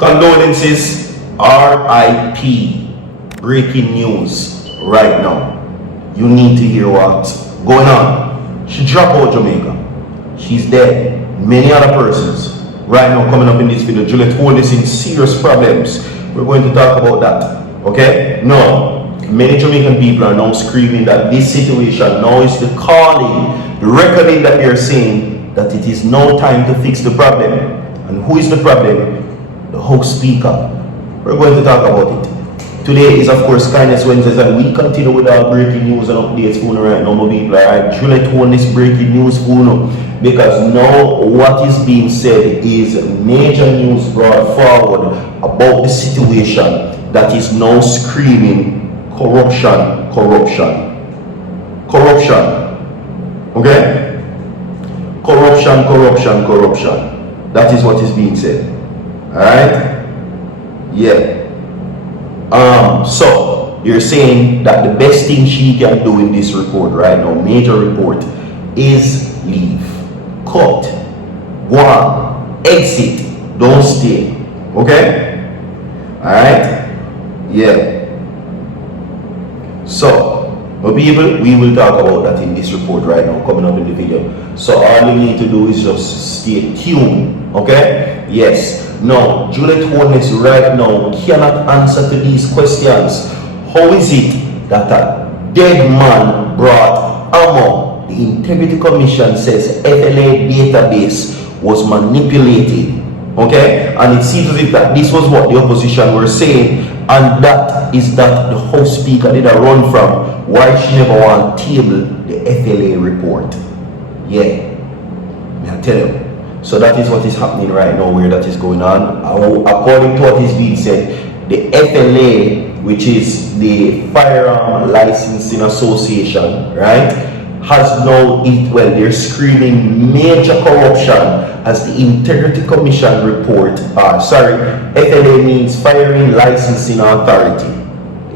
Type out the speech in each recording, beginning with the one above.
Condolences, RIP. Breaking news right now. You need to hear what's going on. She dropped out Jamaica. She's dead. Many other persons. Right now, coming up in this video, Juliet HOLNESS in serious problems. We're going to talk about that. Okay? Now, many Jamaican people are now screaming that this situation now is the calling, the reckoning that they're saying that it is now time to fix the problem. And who is the problem? The House Speaker. We're going to talk about it. Today is, of course, Kindness Wednesdays, and we continue with our breaking news and updates for right now, my people. Alright, Juliet HOLNESS breaking news for now, because now what is being said is major news brought forward about the situation that is now screaming corruption, corruption, corruption. Okay? Corruption, corruption, corruption. That is what is being said. Alright? Yeah. So you're saying that the best thing she can do in this report right now, major report, is leave, cut, go on, exit, don't stay. Okay? Alright? Yeah. So, my people, we will talk about that in this report right now, coming up in the video. So all you need to do is just stay tuned. Okay? Yes. Now, Juliet HOLNESS right now cannot answer to these questions. How is it that a dead man brought ammo? The Integrity Commission says FLA database was manipulated. Okay? And it seems as if that this was what the opposition were saying, and that is that the House Speaker did a run from why she never want to table the FLA report. Yeah. May I tell you? So that is what is happening right now, where that is going on. According to what is being said, the FLA, which is the Firearm Licensing Association, right, has now, they're screaming major corruption as the Integrity Commission report, FLA means Firearm Licensing Authority.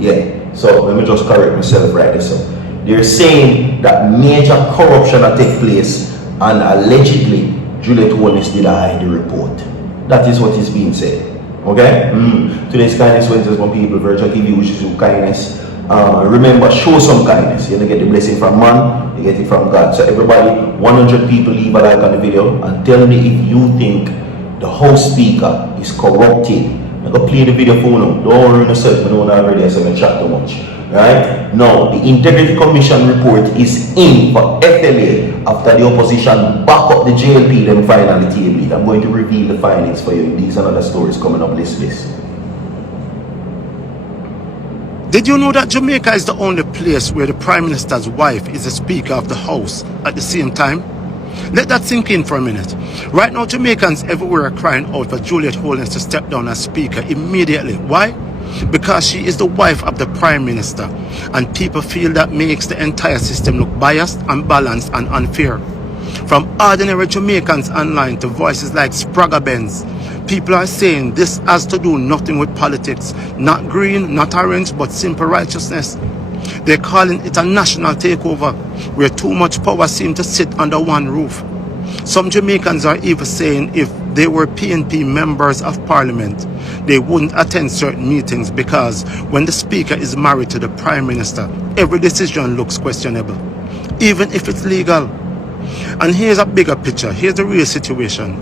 Yeah, so let me just correct myself right there. So they're saying that major corruption that take place, and allegedly Juliet HOLNESS did hide the report. That is what is being said. Okay? Today's Kindness Wednesdays, my people, virtual TV, which is kindness. Remember, show some kindness. You don't get the blessing from man, you get it from God. So everybody, 100 people, leave a like on the video and tell me if you think the House Speaker is corrupted. I'm going to play the video for now. Don't worry yourself, we don't already, so I'm going to chat too much. Right? Now, the Integrity Commission report is in for FLA after the opposition back up the JLP, then finally table it. I'm going to reveal the findings for you. These and other stories coming up this list. Did you know that Jamaica is the only place where the Prime Minister's wife is the Speaker of the House at the same time? Let that sink in for a minute. Right now, Jamaicans everywhere are crying out for Juliet HOLNESS to step down as Speaker immediately. Why? Because she is the wife of the Prime Minister, and people feel that makes the entire system look biased, unbalanced and unfair. From ordinary Jamaicans online to voices like Spragga Benz, people are saying this has to do nothing with politics, not green, not orange, but simple righteousness. They're calling it a national takeover, where too much power seems to sit under one roof. Some Jamaicans are even saying if they were PNP members of Parliament, they wouldn't attend certain meetings because when the Speaker is married to the Prime Minister, every decision looks questionable, even if it's legal. And here's a bigger picture. Here's the real situation.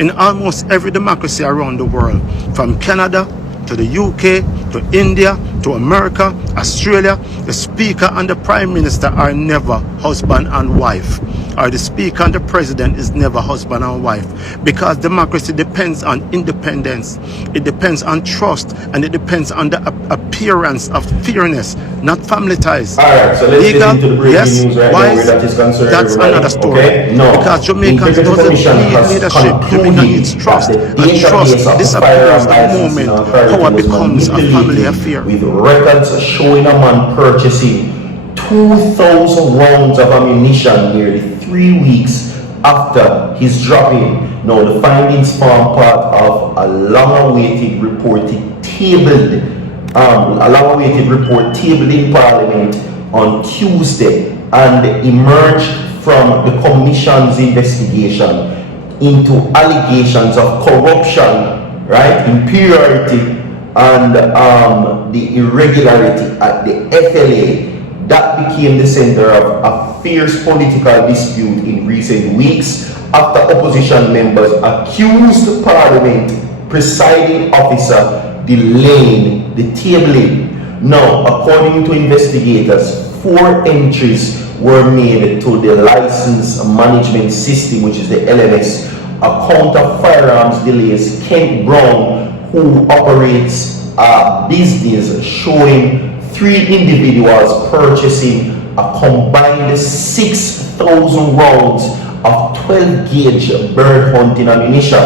In almost every democracy around the world, from Canada to the UK, to India, to America, Australia, the Speaker and the Prime Minister are never husband and wife. Or the Speaker and the President is never husband and wife. Because democracy depends on independence. It depends on trust. And it depends on the appearance of fairness, not family ties. Alright, so let's legal, get into the breaking yes, news right wise, now, where that is concerned. that's another story. Okay? No. Because Jamaicans doesn't need leadership. Jamaica needs trust. And trust disappears the moment power becomes a family affair. With records showing a man purchasing 2,000 rounds of ammunition nearly 3 weeks after his dropping. Now, the findings form part of a long-awaited report tabled in Parliament on Tuesday and emerged from the Commission's investigation into allegations of corruption right? Impurity and the irregularity at the FLA, that became the center of a fierce political dispute in recent weeks after opposition members accused Parliament presiding officer delaying the tabling. Now, according to investigators, 4 entries were made to the license management system, which is the LMS, account of firearms delays. Kent Brown, who operates a business showing 3 individuals purchasing a combined 6,000 rounds of 12-gauge bird hunting ammunition.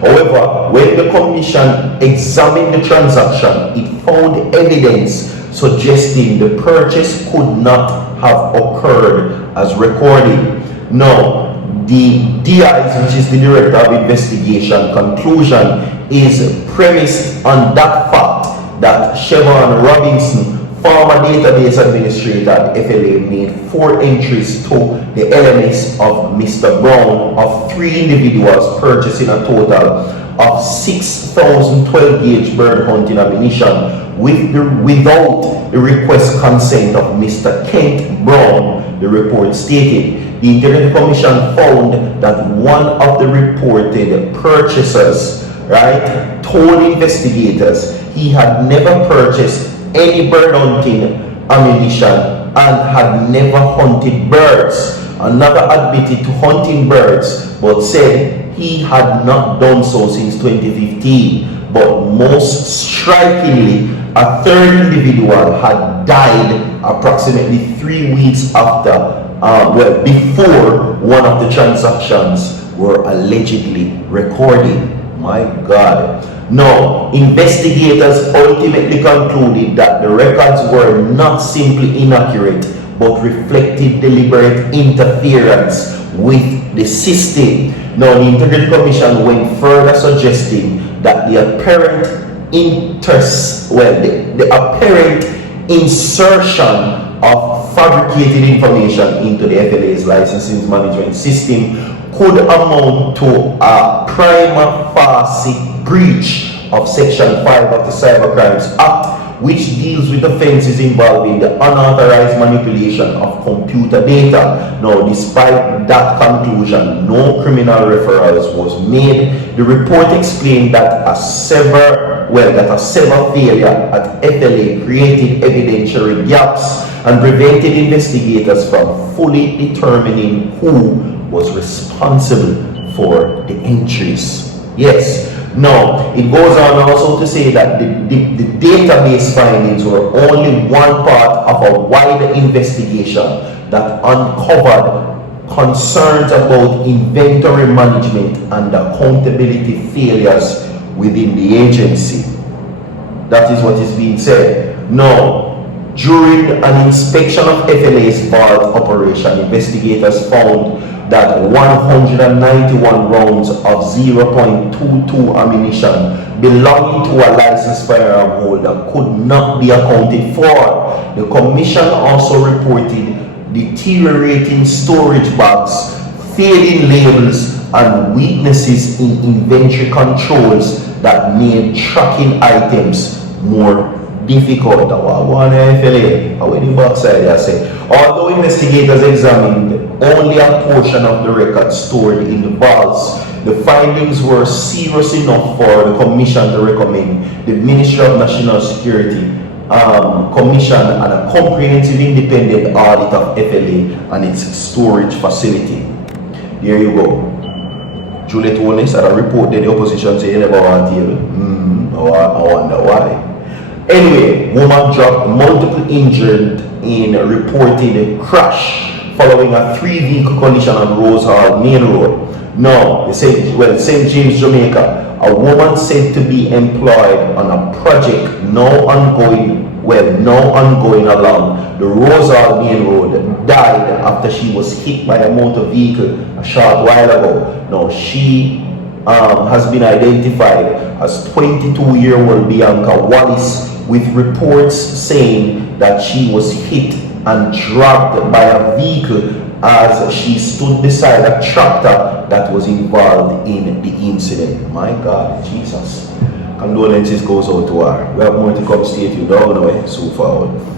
However, when the commission examined the transaction, it found evidence suggesting the purchase could not have occurred as recorded. Now, the D3ÂD, which is the Director of Investigation, conclusion is premised on that fact that Chevron Robinson, former database administrator at FLA, made 4 entries to the LMS of Mr. Brown of 3 individuals purchasing a total of 6,000 12-gauge bird hunting ammunition without the request consent of Mr. Kent Brown, the report stated. The Integrity Commission found that one of the reported purchasers, right, told investigators he had never purchased any bird hunting ammunition and had never hunted birds. Another admitted to hunting birds but said he had not done so since 2015. But most strikingly, a 3rd individual had died approximately 3 weeks after, before one of the transactions were allegedly recorded. My God. Now, investigators ultimately concluded that the records were not simply inaccurate, but reflected deliberate interference with the system. Now, the Integrity Commission went further, suggesting that the apparent apparent insertion of fabricated information into the FLA's licensing management system could amount to a prima facie breach of Section 5 of the Cybercrimes Act, which deals with offenses involving the unauthorized manipulation of computer data. Now, despite that conclusion, no criminal referrals was made. The report explained that a severe failure at FLA created evidentiary gaps and prevented investigators from fully determining who was responsible for the entries. Yes. Now, it goes on also to say that the database findings were only one part of a wider investigation that uncovered concerns about inventory management and accountability failures within the agency. That is what is being said. Now, during an inspection of FLA's vault operation, investigators found that 191 rounds of 0.22 ammunition belonging to a licensed firearm holder could not be accounted for. The commission also reported deteriorating storage bags, fading labels, and weaknesses in inventory controls that made tracking items more difficult. Although investigators examined only a portion of the records stored in the vaults, the findings were serious enough for the Commission to recommend the Ministry of National Security commission and a comprehensive independent audit of FLA and its storage facility. There you go. JULIET HOLNESS had a report that the opposition say you never want to I wonder why. Anyway, woman dropped multiple injured in a reported crash following a 3-vehicle collision on Rose Hall Main Road. Now, St. James, Jamaica, a woman said to be employed on a project now ongoing along the Rose Hall Main Road died after she was hit by a motor vehicle a short while ago. Now, she has been identified as 22-year-old Bianca Wallace, with reports saying that she was hit and dragged by a vehicle as she stood beside a tractor that was involved in the incident. My God, Jesus. Condolences goes out to her. We have more to come. Stay tuned all the way. So forward.